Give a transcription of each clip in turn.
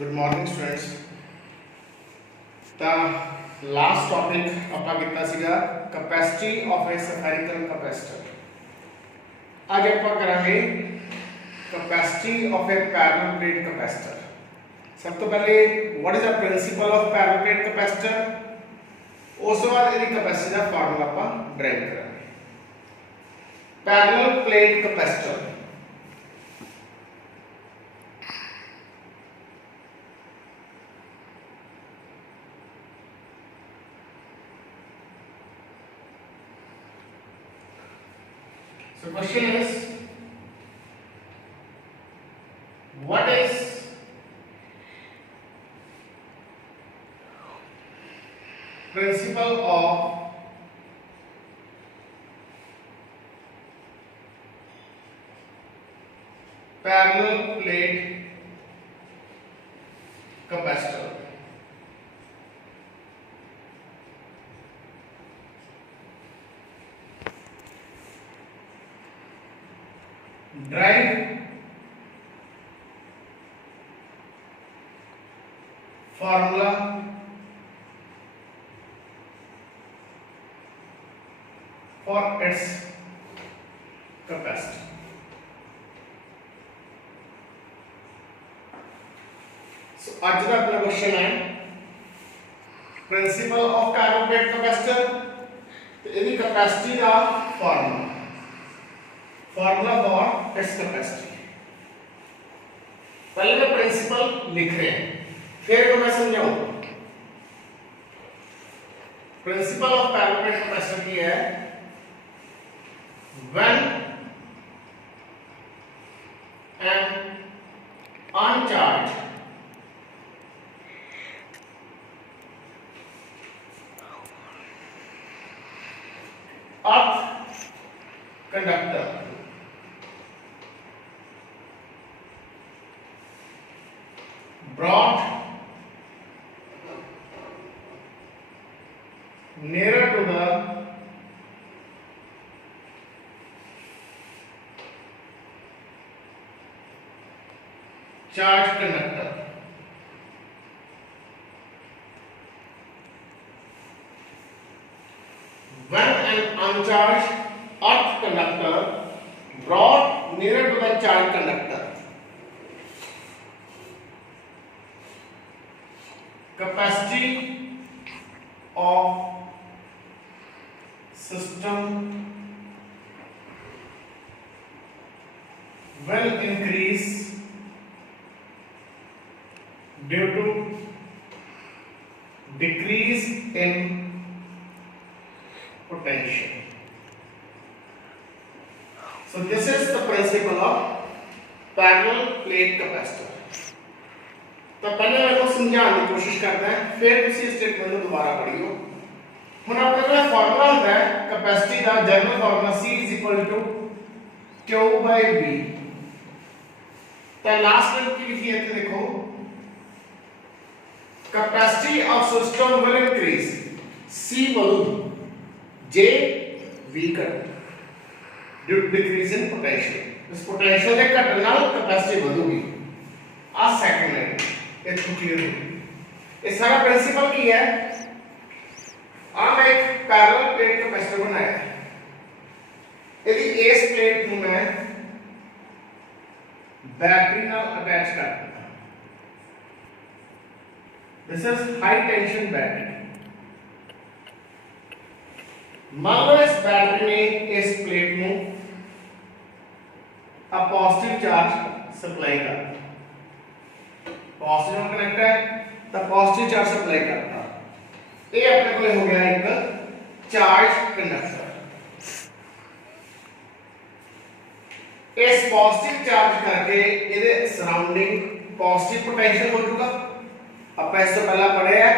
Good morning students. तो last topic ਆਪਾਂ ਕੀਤਾ ਸੀਗਾ capacity of A spherical capacitor. आज ਆਪਾਂ ਕਰਾਂਗੇ capacity of A parallel plate capacitor. सब तो पहले what is the principle of parallel plate capacitor, उस तो बाद ਇਹਦੀ कैपेसिटी ਦਾ ਫਾਰਮੂਲਾ ਆਪਾਂ ਡਰਾਈਵ ਕਰਾਂਗੇ। Parallel plate capacitor So question is, what is principle of parallel plate capacitor? Drive formula for its capacity. So आज का अपना क्वेश्चन है principal of parallel plate capacitor. तो इसकी कैपेसिटी का फार्मूला फॉर इट्स कैपेसिटी। पहले मैं प्रिंसिपल लिख रहे हैं, फिर मैं समझाऊं। Principal of parallel plate capacitor की है when an uncharge earth conductor brought nearer to the charged conductor. When an uncharged earth conductor brought nearer to the charged conductor, capacity of system will increase due to decrease in potential. So this is the principle of parallel plate capacitor. तो पहले मैं आपको समझाने की कोशिश करता है, फिर इसी स्टेटमेंट को दोबारा पढ़ियो। हुन अपने को फार्मूला होता है कैपेसिटी का, जनरल फार्मूला C = Q/V। तो लास्ट में की लिखी है, देखो capacity of system will increase, C बढ़ू J V कर due to decrease in potential. इस पोटेंशियल के घटने नाल कैपेसिटी बढ़ूगी। आ सेकंड है, ये क्लियर हो। ये सारा प्रिंसिपल की है। अब मैं एक पैरेलल प्लेट कैपेसिटर बनाया है। यदि इस प्लेट को मैं बैटरी नाल अटैच कर दूंगा, this is high tension battery. मान लो इस बैटरी ने इस प्लेट में अ पॉजिटिव चार्ज सप्लाई कर, पॉजिटिव कनेक्ट है तो पॉजिटिव चार्ज सप्लाई करता। ये अपने को हो गया एक चार्ज कंडक्टर। इस पॉजिटिव चार्ज करके ਇਹਦੇ सराउंडिंग पॉजिटिव पोटेंशियल हो जाएगा। अब इससे पहला पढ़े है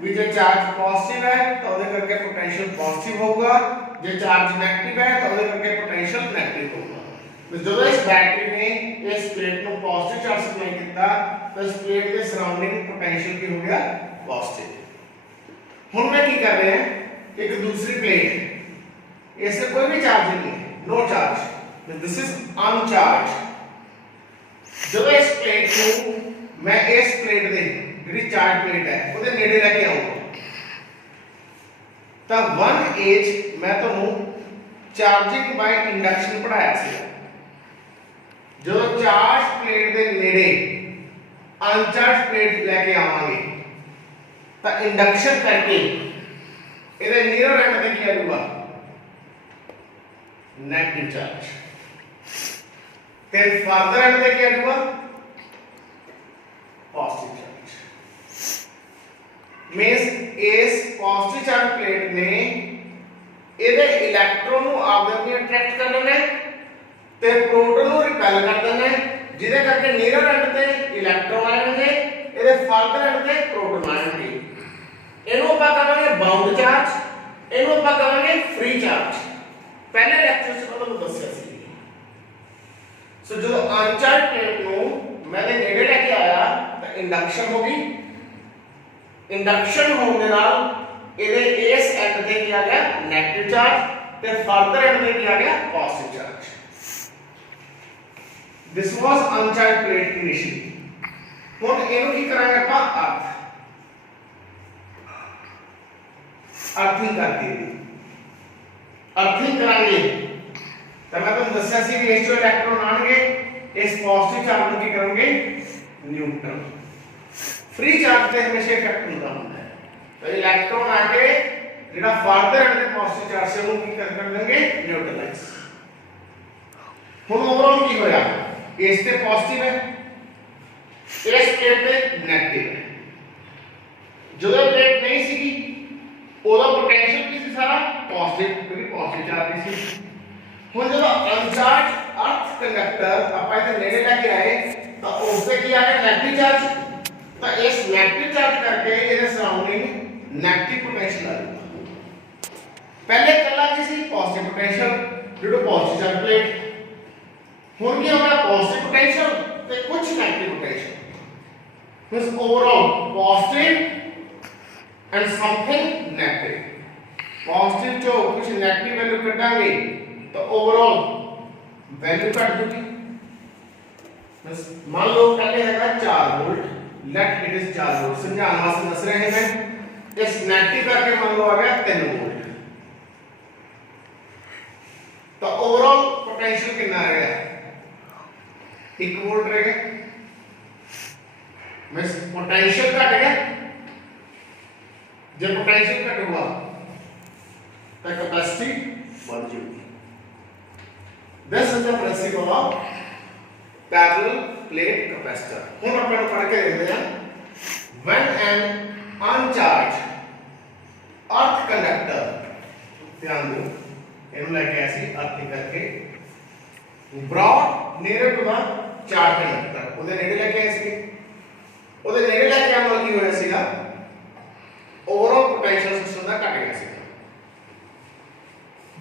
भी जो चार्ज पॉजिटिव है तो ਉਹਦੇ करके पोटेंशियल पॉजिटिव होगा, जो चार्ज नेगेटिव है तो ਉਹਦੇ करके पोटेंशियल नेगेटिव होगा। जो इस बैटरी ने इस प्लेट को पॉजिटिव चार्ज सप्लाई किया तो इस प्लेट के सराउंडिंग पोटेंशियल की हो गया पॉजिटिव। हुन मैं की कर रहे हैं, एक दूसरी प्लेट, इससे कोई भी चार्ज नहीं है, no charge, this is uncharge. जब इस प्लेट को मैं इस प्लेट दे जिहड़ी चार्ज प्लेट है ਉਹਦੇ ਨੇੜੇ ਲੈ ਕੇ ਆਉਂਗਾ ਤਾਂ 1 एज मैं ਤੁਹਾਨੂੰ ਚਾਰजिंग ਬਾय ਇੰਡਕਸ਼ਨ ਪੜਾਇਆ ਸੀ ਜਦੋਂ ਚਾਰਜ ਪਲੇਟ ਦੇ ਨੇੜੇ ਅਨਚਾਰਜ ਪਲੇਟ ਲੈ ਕੇ ਆਵਾਂਗੇ ਤਾਂ ਇੰਡਕਸ਼ਨ ਕਰਕੇ ਇਹਦੇ ਨੀਅਰ ਐਂਡ ਤੇ ਕੀ ਆਊਗਾ नेगेटिव चार्ज ते फर्दर एंड पे क्या आऊगा पॉजिटिव चार्ज मींस इस पॉजिटिव चार्ज प्लेट ने ਇਹਦੇ ਇਲੈਕਟ੍ਰੋਨ ਨੂੰ ਆਪਦੇ ਨੂੰ ਅਟਰੈਕਟ ਕਰ ਲੈਣਾ ਤੇ ਪ੍ਰੋਟੋਨ ਨੂੰ ਰਿਪੈਲ ਕਰ ਦੇਣਾ ਜਿਹਦੇ ਕਰਕੇ ਨੀਅਰ ਐਂਡ ਤੇ ਇਲੈਕਟ੍ਰੋਨ ਆਣਗੇ ਇਹਦੇ ਫਰਦਰ ਐਂਡ ਤੇ ਪ੍ਰੋਟੋਨ ਆਣਗੇ ਇਹਨੂੰ ਆਪਾਂ ਕਹਾਂਗੇ ਬਾਉਂਡ ਚਾਰਜ ਇਹਨੂੰ ਆਪਾਂ ਕਹਾਂਗੇ ਫ੍ਰੀ ਚਾਰਜ पहले लेक्चर से मैं दस्या सी सो जो अनचार्ज प्लेट नु मैंने नेड़े लेके आया तो इंडक्शन हो गई इंडक्शन होने नाल ਇਹਦੇ ਇਸ ਐਂਡ ਤੇ ਕੀ ਆ ਗਿਆ 네ਗੇਟਿਵ ਚਾਰਜ ਤੇ ਫਰਦਰ ਐਂਡ ਤੇ ਕੀ ਆ ਗਿਆ ਪੋਜ਼ਿਟਿਵ ਚਾਰਜ ਦਿਸ ਵਾਸ ਅਨਚਾਰਜ ਪਲੇਟ ਇਨੀਸ਼ੀਅਲੀ ਹੁਣ ਇਹਨੂੰ ਕੀ ਕਰਾਂਗੇ ਆਪਾਂ ਅਰਥਿੰਗ ਕਰਕੇ अर्थिंग करांगे तो मैं तुम दस्या सी कि इस जो इलेक्ट्रॉन आएंगे इस पॉजिटिव चार्ज को की करेंगे न्यूट्रल फ्री चार्ज पे हमेशा इफेक्ट होता है तो इलेक्ट्रॉन आके जेड़ा फर्दर एंड पॉजिटिव चार्ज से वो की कर देंगे न्यूट्रलाइज ਹੁਣ ओवरऑल की होया इस पे पॉजिटिव है इस प्लेट पे नेगेटिव है जो प्लेट नहीं सीगी ਉਹਦਾ ਪੋਟੈਂਸ਼ੀਅਲ ਕੀ ਸੀ ਸਾਰਾ ਪੋਜ਼ਿਟਿਵ ਕਿਉਂਕਿ ਪੋਜ਼ਿਟਿਵ ਚਾਰਜ ਸੀ ਹੁਣ ਜਦੋਂ ਅਨਚਾਰਜ ਅਰਥ ਕੰਡਕਟਰ ਆਪਾਂ ਇਹਦੇ ਨੇੜੇ ਲੈ ਕੇ ਆਏ ਤਾਂ ਉਸ ਤੇ ਕੀ ਆ ਗਿਆ ਨੈਗੇਟਿਵ ਚਾਰਜ ਤਾਂ ਇਸ ਨੈਗੇਟਿਵ ਚਾਰਜ ਕਰਕੇ ਇਹਦੇ ਸਰਾਊਂਡਿੰਗ ਨੈਗੇਟਿਵ ਪੋਟੈਂਸ਼ੀਅਲ ਆ ਜਾਂਦਾ ਪਹਿਲੇ ਕੱਲਾ ਕੀ ਸੀ ਪੋਜ਼ਿਟਿਵ ਪੋਟੈਂਸ਼ੀਅਲ ਜਿਹੜਾ ਪੋਜ਼ਿਟਿਵ ਚਾਰਜ ਪਲੇਟ ਹੁਣ ਕੀ ਹੋ ਗਿਆ ਪੋਜ਼ਿਟਿਵ ਪੋਟੈਂਸ਼ੀਅਲ ਤੇ ਕੁਝ ਨੈਗੇਟਿਵ ਪੋਟੈਂਸ਼ੀਅਲ ਇਸ overall positive and something negative positive जो कुछ नेगेटिव वैल्यू कटांगे तो ओवरऑल वैल्यू कट जाएगी बस मान लो पहले हैगा 4 volt let it is 4 volt समझाने वास्ते दस रहे हैं मैं इस नेगेटिव करके मान लो आ गया 3 वोल्ट तो ओवरऑल पोटेंशियल कितना रह गया 1 वोल्ट रह गया मींस पोटेंशियल घट गया जब पोटेंशियल कट हुआ तो कैपेसिटी बढ़ जाएगी this is the principle of parallel plate capacitor हम अपन पढ़ के देखते हैं when an uncharge earth conductor ध्यान दो इन्हें लेके ऐसी अर्थ करके brought near to the charge conductor ਉਹਦੇ ਨੇੜੇ ਲੈ ਕੇ ਆਏ ਸੀ ਉਹਦੇ ਨੇੜੇ ਲੈ ਕੇ ਆਉਣ ਨਾਲ ਕੀ ਹੋਇਆ ਸੀਗਾ ओवरऑल पोटेंशियल सिस्टम ਦਾ ਘਟ ਗਿਆ ਸੀ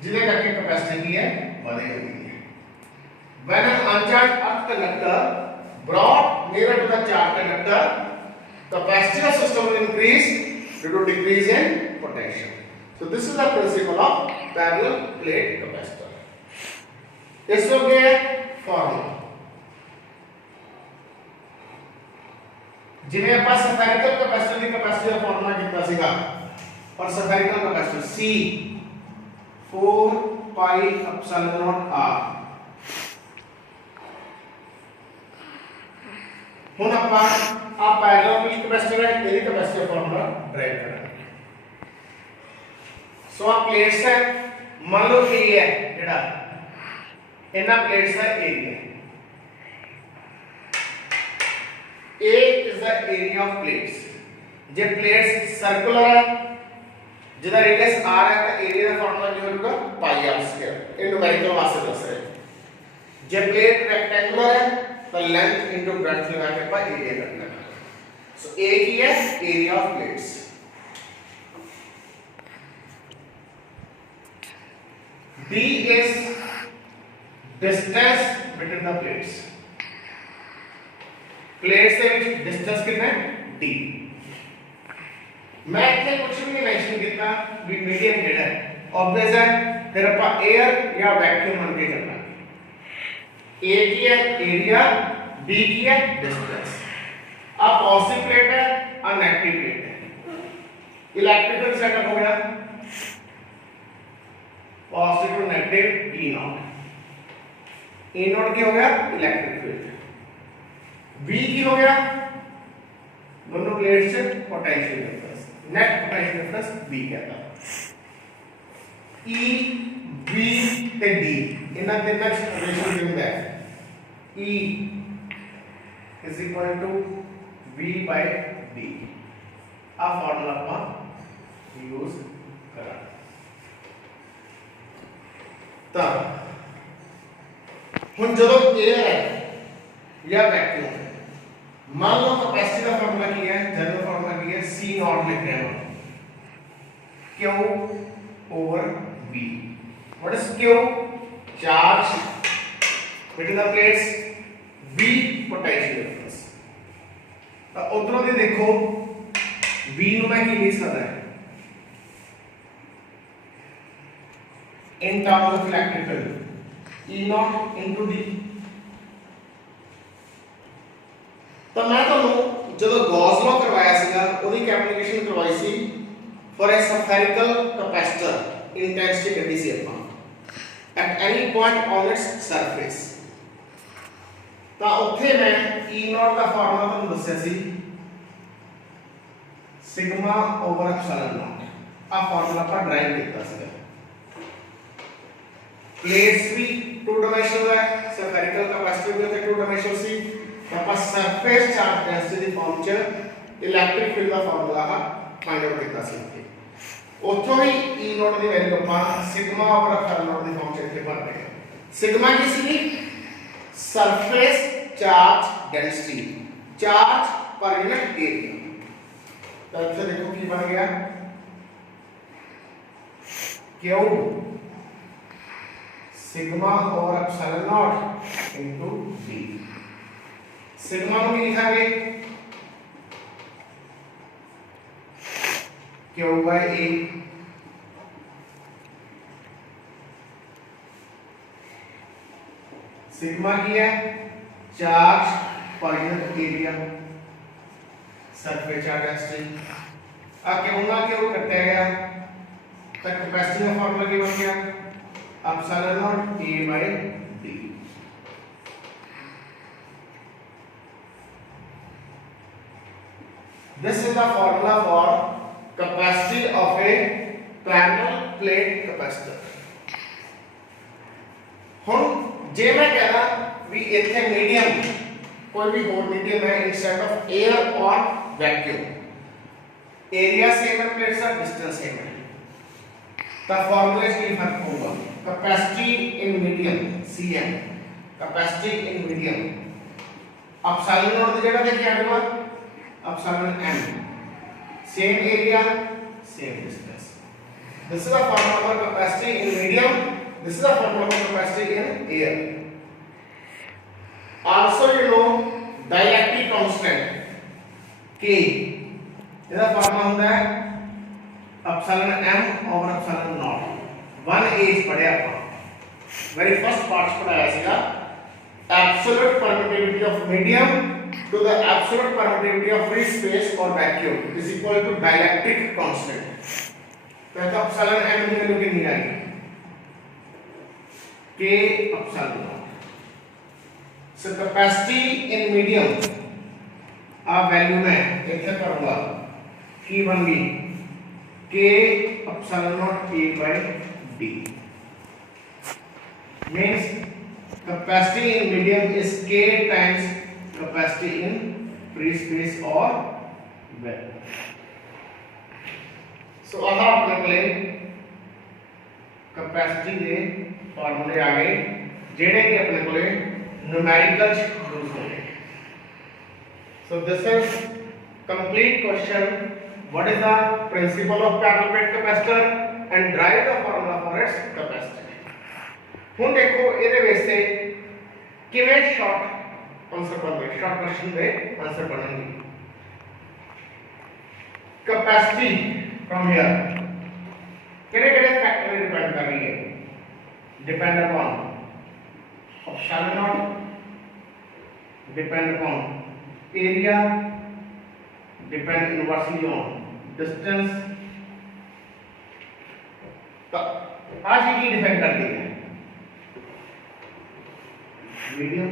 ਜਿਹਦੇ ਕਰਕੇ ਕੈਪੈਸਿਟੀ ਕੀ ਹੈ ਵਧੇ ਹੋਈ ਹੈ when an uncharged earth conductor brought nearer to the charged conductor the capacity of system will increase due to decrease in potential so this is the principle of parallel plate capacitor ਇਸ ਹੋ ਗਿਆ formula जिन्हें ਆਪਾਂ ਸਫੈਰਿਕਲ ਕੈਪੈਸਿਟਰ ਦੀ capacity ਦਾ formula ਕੀਤਾ ਸੀਗਾ ਪਰ ਸਫੈਰਿਕਲ ਕੈਪੈਸਿਟਰ C 4 pi epsilon naught r ਹੁਣ ਆਪਾਂ ਆ ਪੈਰਲਲ ਵਿੱਚ ਕੈਪੈਸਿਟਰ ਹੈ ਇਹਦੀ ਕੈਪੈਸਿਟੀ ਫਾਰਮੂਲਾ ਡਰਾਈਵ ਕਰਾਂਗੇ ਸੋ ਆ ਪਲੇਟਸ ਹੈ ਮੰਨ ਲਓ ਇਹ ਹੈ ਜਿਹੜਾ ਇਹਨਾਂ plates the area A is the area of plates. J plates circular है, जिधर radius r है तो area का formula जो होगा pi r square. ये numerical वास्ते दस रहे. जे plate rectangular है तो length into breadth लगा के अपन area करना है. So A की है area of plates. D is distance between the plates. Plates के बीच डिस्टेंस कितना है d मैं इतने कुछ भी नहीं मेंशन किया भी मीडियम जेड़ा है ऑब्वियस है फिर अपन एयर या वैक्यूम मान के चलना a की है एरिया b की है डिस्टेंस इलेक्ट्रिकल सेटअप हो गया positive to negative E nought. E nought की हो गया इलेक्ट्रिक फील्ड। वी की हो गया दोनों प्लेट से potential difference, net potential difference V कहता है। ई वी ते डी इन्हां तिन्नां च रिलेशन की हुंदा है E is equal to V by D। आ फॉर्मूला ਆਪਾਂ यूज ਕਰਾਂਗੇ। ਤਾਂ ਹੁਣ ਜਦੋਂ 에ਅਰ ਹੈ ਜਾਂ ਵੈਕਿਊਮ ਹੈ, मान लो कैपेसिटी का फॉर्मूला की है, जनरल फॉर्मूला की है C नॉट लिख रहे हैं Q over V। What is Q? Charge between the plates, V potential difference। तो उधरों से देखो V नु मैं की लिख सकता है in terms of electrical E naught into D। तो मैं ਤੁਹਾਨੂੰ ਜਦੋਂ ਗੌਸ ਲੋ ਕਰਵਾਇਆ ਸੀਗਾ ਉਹਦੀ ਐਪਲੀਕੇਸ਼ਨ ਕਰਵਾਈ ਸੀ for a spherical capacitor intensity ਕੱਢੀ ਸੀ ਆਪਾਂ at any point on its surface। ਤਾਂ ਉੱਥੇ ਮੈਂ E naught ਦਾ ਫਾਰਮੂਲਾ ਤੁਹਾਨੂੰ ਦੱਸਿਆ ਸੀ ਸਿਗਮਾ ਓਵਰ ਐਪਸਿਲਨ naught। ਆ ਫਾਰਮੂਲਾ ਆਪਾਂ ਡਰਾਈਵ ਕੀਤਾ ਸੀਗਾ। प्लेट्स भी टू डायमेंशनल है, spherical कैपेसिटर भी होता है टू डायमेंशनल सी। ਆਪਾਂ ਸਰਫੇਸ ਚਾਰਜ ਡੈਂਸਿਟੀ ਦੀ ਫਾਰਮ ਚ ਇਲੈਕਟ੍ਰਿਕ ਫੀਲਡ ਦਾ ਫਾਰਮੂਲਾ ਫਾਈਂਡ ਆਊਟ ਕੀਤਾ ਸੀ। ਉੱਥੋਂ ਹੀ E ਨੋਟ ਦੀ ਵੈਲਿਊ ਆਪਾਂ ਸਿਗਮਾ ਓਵਰ ਐਪਸਿਲਨ ਨੋਟ ਦੀ ਫਾਰਮ ਚ ਇੱਥੇ ਭਰ ਰਹੇ ਹਾਂ। ਸਿਗਮਾ ਕੀ ਸੀ? ਸਰਫੇਸ ਚਾਰਜ ਡੈਂਸਿਟੀ, ਚਾਰਜ ਪਰ यूनिट एरिया। तो ਇੱਥੇ ਦੇਖੋ ਕੀ ਬਣ ਗਿਆ Q सिग्मा और epsilon naught into d। Sigma को लिखांगे Q by A सिग्मा की है charge per unit area surface charge density. आ क्यों ना क्यों कटा गया तो कैपेसिटी का फार्मूला क्या बन गया epsilon naught A by D। This is the formula for capacity of a parallel plate capacitor। ਹੁਣ ਜੇ ਮੈਂ ਕਹਦਾ ਵੀ ਇੱਥੇ ਮੀਡੀਅਮ ਕੋਈ ਵੀ ਹੋਰ ਮੀਡੀਅਮ ਹੈ ਇਨਸਟੈਡ ਆਫ 에ਅਰ ਔਰ ਵੈਕਿਊਮ, ਏਰੀਆ ਸੇਮ ਹੈ प्लेट्स का डिस्टेंस सेम है, तो फॉर्मूले से फर्क होगा। Capacity in medium Cm, capacity in medium epsilon not की जगह देखिए आगे बात epsilon m, same area same distance. This is the formula for capacity in medium, this is the formula for capacity in air. Also you know dielectric constant K, इसका formula होता है epsilon m over epsilon naught. 1 पढ़े आप very first parts पढ़ाया सीगा absolute permittivity of medium to the absolute permittivity of free space और vacuum is equal to dielectric constant. तो epsilon m की वैल्यू कितनी आएगी K epsilon naught. So capacity in medium आ वैल्यू में इथे करूंगा की बन गई K epsilon naught A by D means capacity in medium is K times capacity in free space or vacuum। so aha apne kole capacity de formula aa gaye jehde ki apne kole numerical use ho gaye। so this is complete question, what is the principle of parallel plate capacitor and derive the formula for its capacity। ਹੁਣ ਦੇਖੋ ਇਹਦੇ ਵਿੱਚ ਤੇ ਕਿਵੇਂ short answer ਬਣਦੇ, short question ਦੇ answer ਬਣਨਗੇ। Capacity from here ਕਿਹੜੇ ਕਿਹੜੇ ਫੈਕਟਰ ਡਿਪੈਂਡ ਕਰ ਰਹੀ ਹੈ? Depend upon epsilon not, depend upon area, depend inversely on distance तो आज की डिफाइन कर दी है मीडियम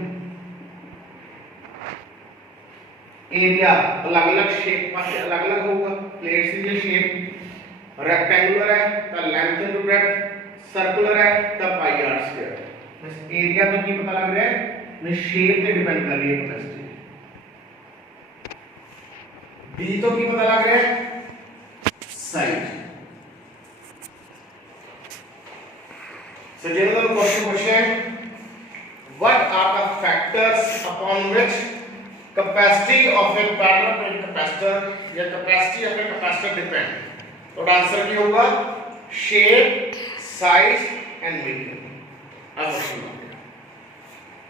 एरिया अलग अलग शेप पास अलग अलग होगा प्लेट्स की शेप रेक्टेंगुलर है तो लेंथ इनटू ब्रेड्थ सर्कुलर है तो पाई आर स्क्वायर बस एरिया तो की पता लग रहा है मैं शेप पे डिपेंड कर रही है कैपेसिटी डी तो की पता लग रहा है size so general question what are the factors upon which capacity of a parallel plate capacitor या capacity of a capacitor depend तो आंसर क्या होगा shape size and medium question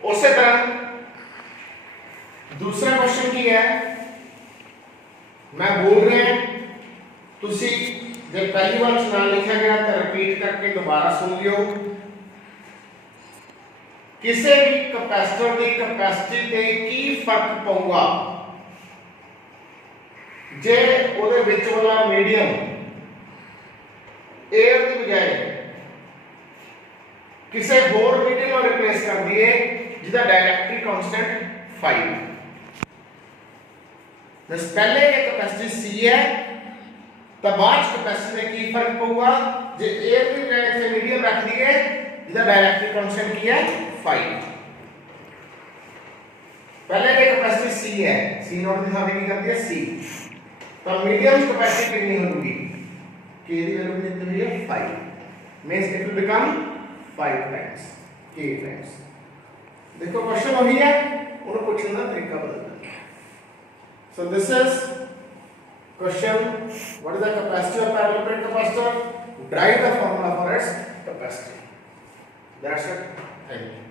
उसी तरह दूसरा क्वेश्चन की है मैं बोल रहे हैं तुसी जब पहली बार नाम लिखा गया तो रिपीट करके दोबारा सुन लियो किसी भी कैपेसिटर की कैपेसिटी ते की फर्क पऊगा जे ओदे विच वाला मीडियम एयर की बजाय किसी होर मीडियम में रिप्लेस कर दिए जिसका डायरेक्टरी कांस्टेंट 5 बस पहले ये कैपेसिटी सी है तो बाद कैपेसिटी में की फर्क पऊगा जे एयर की बजाय से मीडियम रख दिए जिसका डायरेक्टरी कांस्टेंट की है 5 पहले ये कैपेसिटी सी है सी नॉट की जगह क्या कर दिया सी तो मीडियम कैपेसिटी कितनी होगी के दी वैल्यू कितनी है 5 means it will become 5 times k times देखो क्वेश्चन वही है उन्हें पूछने का तरीका बदलना so this is question what is the capacity of parallel plate capacitor derive the formula for its capacity that's it thank you